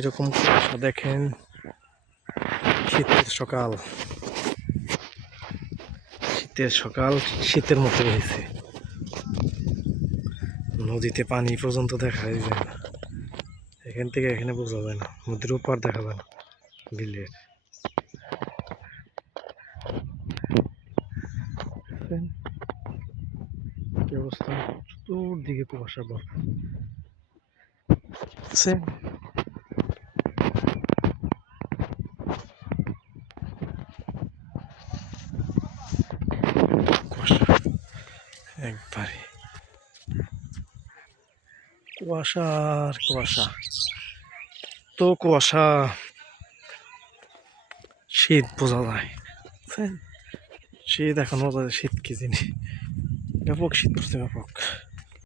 কিরকম কুয়াশা দেখেন। শীতের সকাল, শীতের সকাল, শীতের মতো হয়েছে। নদীতে পানি পর্যন্ত দেখা যায় না, এখান থেকে এখানে বোঝা যায় না, নদীর ওপার দেখা যায় না বিলের। কি অবস্থা, চতুর্দিকে কুয়াশা ভরা। কুয়াশা একবারে, কুয়াশা আর কুয়াশা, তো কুয়াশা, শীত বোঝা যায়। শীত এখন বোঝা যায় শীত কি জিনিস, ব্যাপক শীত পড়ছে, ব্যাপক।